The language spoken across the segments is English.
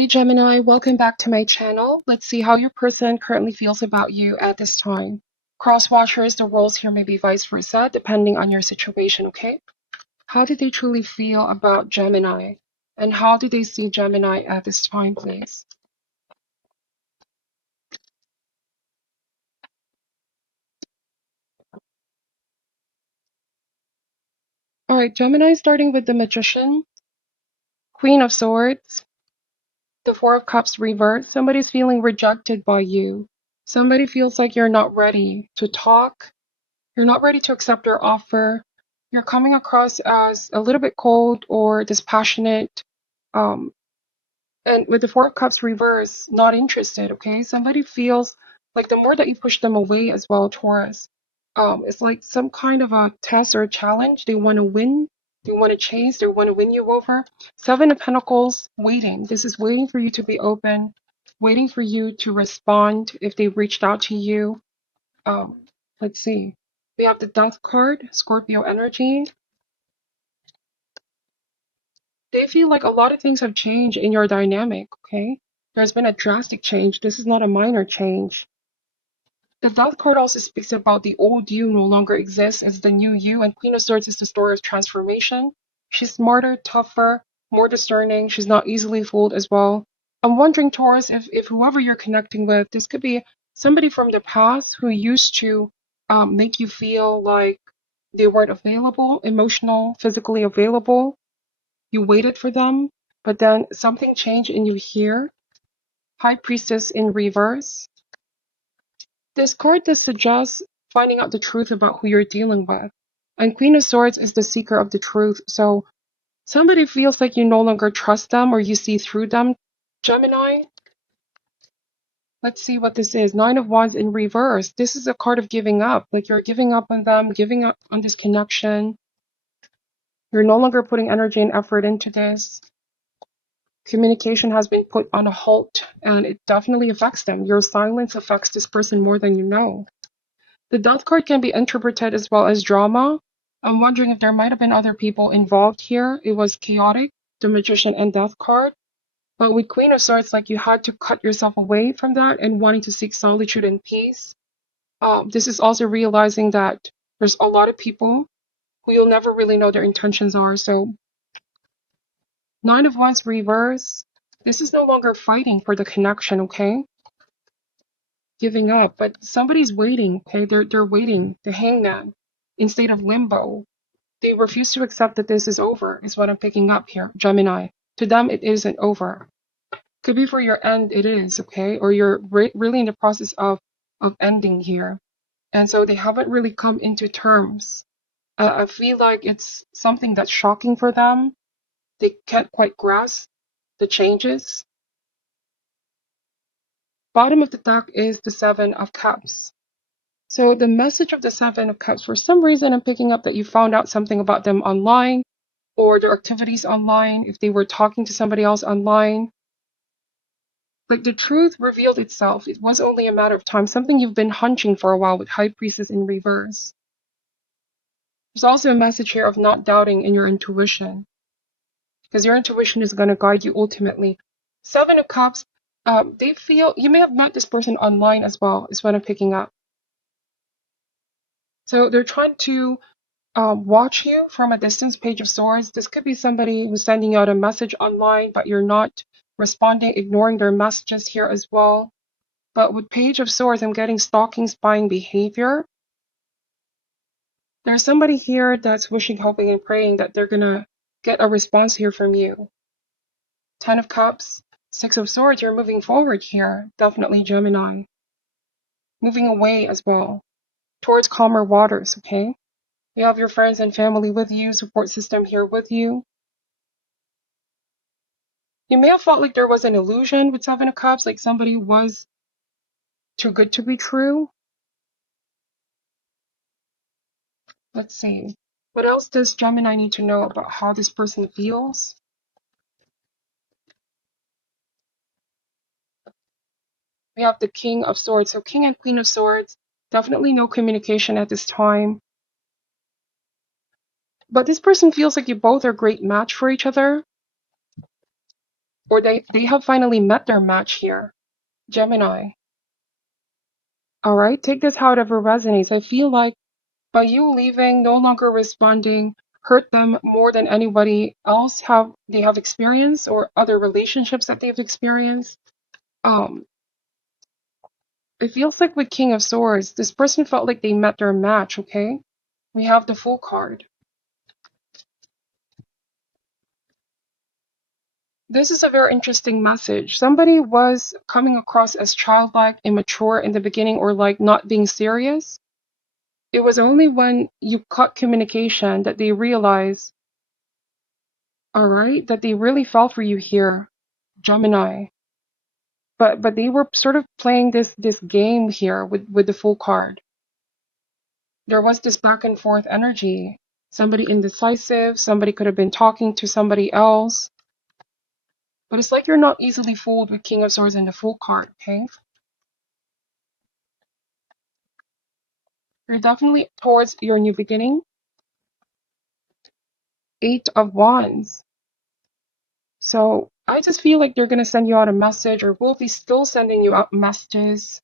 Hey Gemini, welcome back to my channel. Let's see how your person currently feels about you at this time. Cross-watchers, the roles here may be vice versa, depending on your situation, okay? How do they truly feel about Gemini? And how do they see Gemini at this time, please? Alright, Gemini starting with the Magician, Queen of Swords, the Four of Cups reversed. Somebody's feeling rejected by you. Somebody feels like you're not ready to talk. You're not ready to accept their offer. You're coming across as a little bit cold or dispassionate. Um, and with the Four of Cups reverse, not interested, okay? Somebody feels like the more that you push them away as well, Taurus, it's like some kind of a test or a challenge. They want to win. They want to chase. They want to win you over. Seven of Pentacles, waiting. This is waiting for you to be open, waiting for you to respond if they reached out to you. Um, let's see. We have the Death card, Scorpio energy. They feel like a lot of things have changed in your dynamic, okay? There's been a drastic change. This is not a minor change. The Death card also speaks about the old you no longer exists as the new you, and Queen of Swords is the story of transformation. She's smarter, tougher, more discerning. She's not easily fooled as well. I'm wondering, Taurus, if whoever you're connecting with, this could be somebody from the past who used to make you feel like they weren't available, emotional, physically available. You waited for them, but then something changed and you hear. High Priestess in reverse. This card does suggest finding out the truth about who you're dealing with. And Queen of Swords is the seeker of the truth. So somebody feels like you no longer trust them or you see through them. Gemini, let's see what this is. Nine of Wands in reverse. This is a card of giving up. Like you're giving up on them, giving up on this connection. You're no longer putting energy and effort into this. Communication has been put on a halt and it definitely affects them. Your silence affects this person more than you know. The Death card can be interpreted as well as drama. I'm wondering if there might have been other people involved here. It was chaotic, the Magician and Death card. But with Queen of Swords, like you had to cut yourself away from that and wanting to seek solitude and peace. This is also realizing that there's a lot of people who you'll never really know their intentions are. So Nine of Wands reverse. This is no longer fighting for the connection, okay? Giving up, but somebody's waiting, okay? They're waiting. The Hangman in state of limbo. They refuse to accept that this is over, is what I'm picking up here, Gemini. To them, it isn't over. Could be for your end, it is, okay? Or you're really in the process of ending here. And so they haven't really come into terms. I feel like it's something that's shocking for them. They can't quite grasp the changes. Bottom of the deck is the Seven of Cups. So the message of the Seven of Cups, for some reason, I'm picking up that you found out something about them online or their activities online, if they were talking to somebody else online. Like the truth revealed itself. It was only a matter of time, something you've been hunching for a while with High Priestess in reverse. There's also a message here of not doubting in your intuition, because your intuition is going to guide you ultimately. Seven of Cups, they feel, you may have met this person online as well, is what I'm picking up. So they're trying to watch you from a distance. Page of Swords. This could be somebody who's sending you out a message online, but you're not responding, ignoring their messages here as well. But with Page of Swords, I'm getting stalking, spying behavior. There's somebody here that's wishing, hoping, and praying that they're gonna get a response here from you. Ten of Cups, Six of Swords, you're moving forward here. Definitely Gemini. Moving away as well. Towards calmer waters, okay? You have your friends and family with you, support system here with you. You may have felt like there was an illusion with Seven of Cups, like somebody was too good to be true. Let's see. What else does Gemini need to know about how this person feels? We have the King of Swords. So King and Queen of Swords, definitely no communication at this time. But this person feels like you both are a great match for each other. or they have finally met their match here, Gemini. All right, take this however resonates. I feel like by you leaving, no longer responding, hurt them more than anybody else they have experienced or other relationships that they've experienced. Um, it feels like with King of Swords, this person felt like they met their match, okay? We have the Fool card. This is a very interesting message. Somebody was coming across as childlike, immature in the beginning, or like not being serious. It was only when you cut communication that they realized, all right, that they really fell for you here, Gemini. But they were sort of playing this game here with the Fool card. There was this back and forth energy. Somebody indecisive, somebody could have been talking to somebody else. But it's like you're not easily fooled with King of Swords and the Fool card, okay? You're definitely towards your new beginning. Eight of Wands. So I just feel like they're going to send you out a message, or will be still sending you out messages.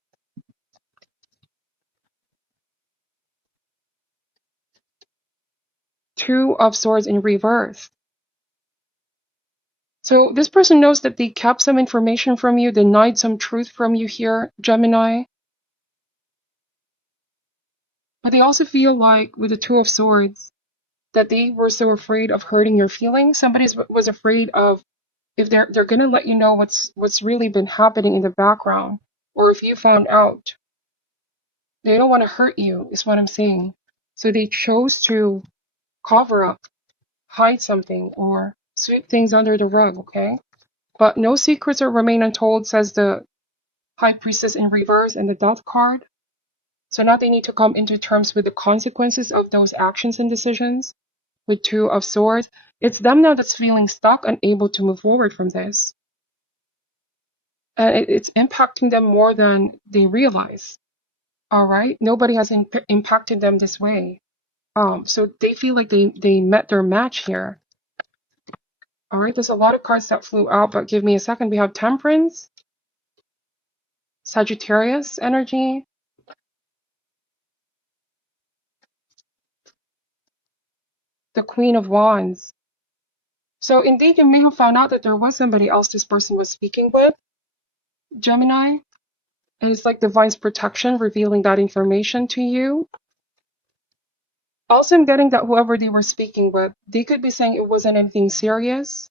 Two of Swords in reverse. So this person knows that they kept some information from you, denied some truth from you here, Gemini. But they also feel like, with the Two of Swords, that they were so afraid of hurting your feelings. Somebody was afraid of, if they're gonna let you know what's really been happening in the background, or if you found out, they don't want to hurt you, is what I'm saying. So they chose to cover up, hide something, or sweep things under the rug, okay? But no secrets are remain untold, says the High Priestess in reverse and the Death card. So now they need to come into terms with the consequences of those actions and decisions. With Two of Swords, it's them now that's feeling stuck, unable to move forward from this. And it's impacting them more than they realize. All right? Nobody has impacted them this way. So they feel like they met their match here. All right, there's a lot of cards that flew out, but give me a second. We have Temperance, Sagittarius energy, the Queen of Wands. So indeed, you may have found out that there was somebody else this person was speaking with, Gemini. And it's like divine's protection revealing that information to you. Also, I'm getting that whoever they were speaking with, they could be saying it wasn't anything serious.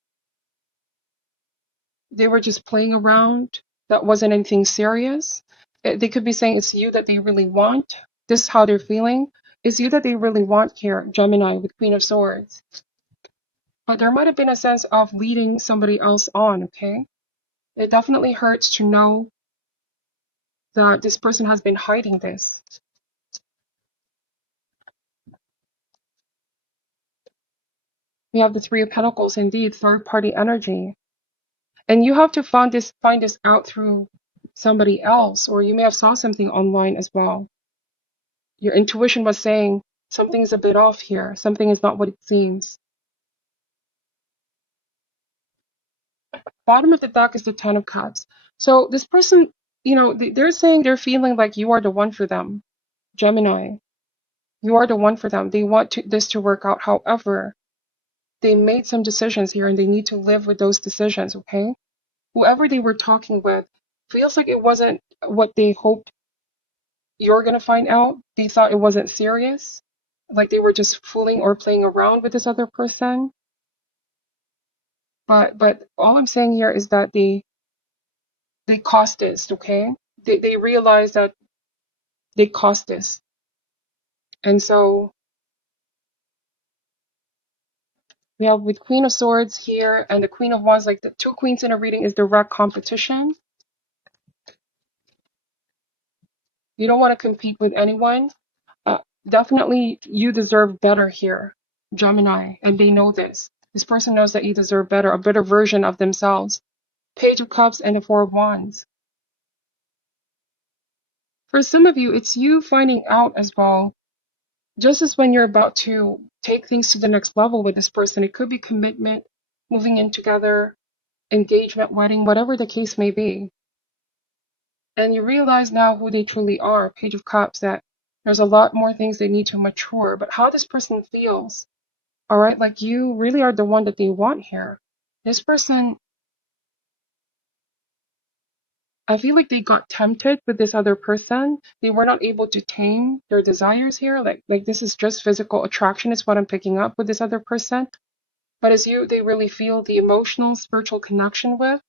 They were just playing around. That wasn't anything serious. They could be saying it's you that they really want. This is how they're feeling. It's you that they really want here, Gemini, with Queen of Swords. But there might have been a sense of leading somebody else on, okay? It definitely hurts to know that this person has been hiding this. We have the Three of Pentacles, indeed, third-party energy. And you have to find this out through somebody else, or you may have saw something online as well. Your intuition was saying something is a bit off here. Something is not what it seems. Bottom of the deck is the Ten of Cups. So this person, they're saying they're feeling like you are the one for them, Gemini. You are the one for them. They want this to work out. However, they made some decisions here and they need to live with those decisions, okay? Whoever they were talking with feels like it wasn't what they hoped you're going to find out. They thought it wasn't serious. Like they were just fooling or playing around with this other person. But all I'm saying here is that they caused this, okay? They realized that they caused this. And so we have with Queen of Swords here and the Queen of Wands, like the two queens in a reading is direct competition. You don't want to compete with anyone. Definitely you deserve better here, Gemini, and they know this. This person knows that you deserve better, a better version of themselves. Page of Cups and the Four of Wands. For some of you, it's you finding out as well, just as when you're about to take things to the next level with this person. It could be commitment, moving in together, engagement, wedding, whatever the case may be. And you realize now who they truly are, Page of Cups, that there's a lot more things they need to mature. But how this person feels, all right, like you really are the one that they want here. This person, I feel like they got tempted with this other person. They were not able to tame their desires here. Like this is just physical attraction is what I'm picking up with this other person. But as you, they really feel the emotional, spiritual connection with.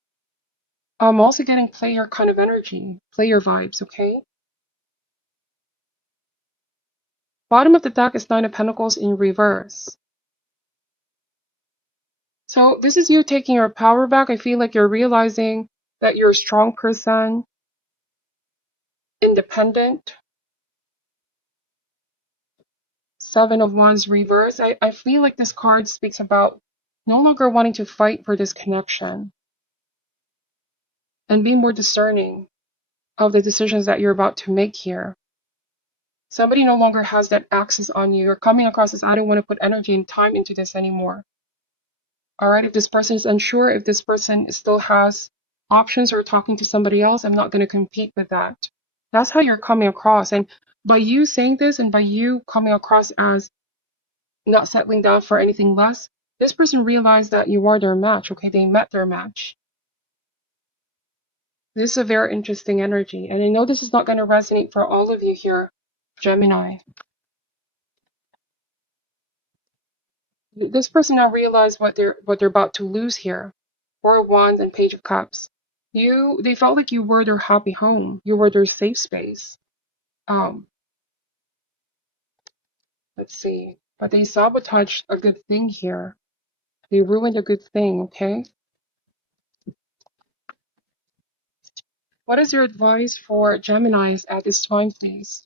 I'm also getting player kind of energy, player vibes, okay? Bottom of the deck is Nine of Pentacles in reverse. So this is you taking your power back. I feel like you're realizing that you're a strong person, independent. Seven of Wands reverse. I feel like this card speaks about no longer wanting to fight for this connection and be more discerning of the decisions that you're about to make here. Somebody no longer has that access on you. You're coming across as I don't want to put energy and time into this anymore. All right, if this person is unsure, if this person still has options or talking to somebody else, I'm not going to compete with that. That's how you're coming across. And by you saying this and by you coming across as not settling down for anything less, this person realized that you are their match, okay? They met their match. This is a very interesting energy. And I know this is not going to resonate for all of you here, Gemini. This person now realized what they're about to lose here. Four of Wands and Page of Cups. They felt like you were their happy home. You were their safe space. Let's see. But they sabotaged a good thing here. They ruined a good thing, okay? What is your advice for Geminis at this time, please?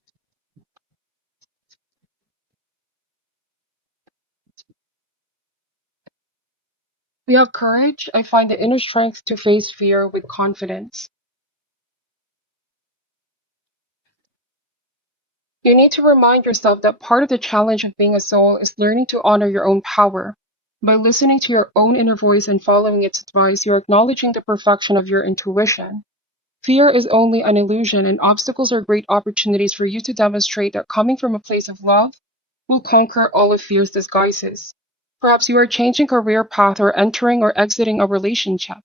We have courage. I find the inner strength to face fear with confidence. You need to remind yourself that part of the challenge of being a soul is learning to honor your own power. By listening to your own inner voice and following its advice, you're acknowledging the perfection of your intuition. Fear is only an illusion, and obstacles are great opportunities for you to demonstrate that coming from a place of love will conquer all of fear's disguises. Perhaps you are changing career path or entering or exiting a relationship.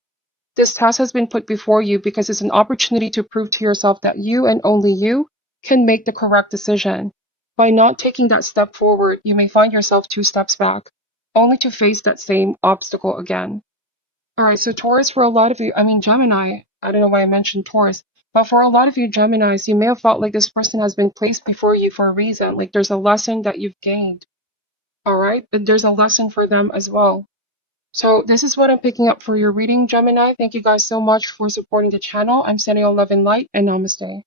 This task has been put before you because it's an opportunity to prove to yourself that you and only you can make the correct decision. By not taking that step forward, you may find yourself two steps back, only to face that same obstacle again. All right, so Taurus, for a lot of you, I mean, Gemini, I don't know why I mentioned Taurus, but for a lot of you Geminis, you may have felt like this person has been placed before you for a reason, like there's a lesson that you've gained. All right, but there's a lesson for them as well. So this is what I'm picking up for your reading, Gemini. Thank you guys so much for supporting the channel. I'm sending you love and light, and namaste.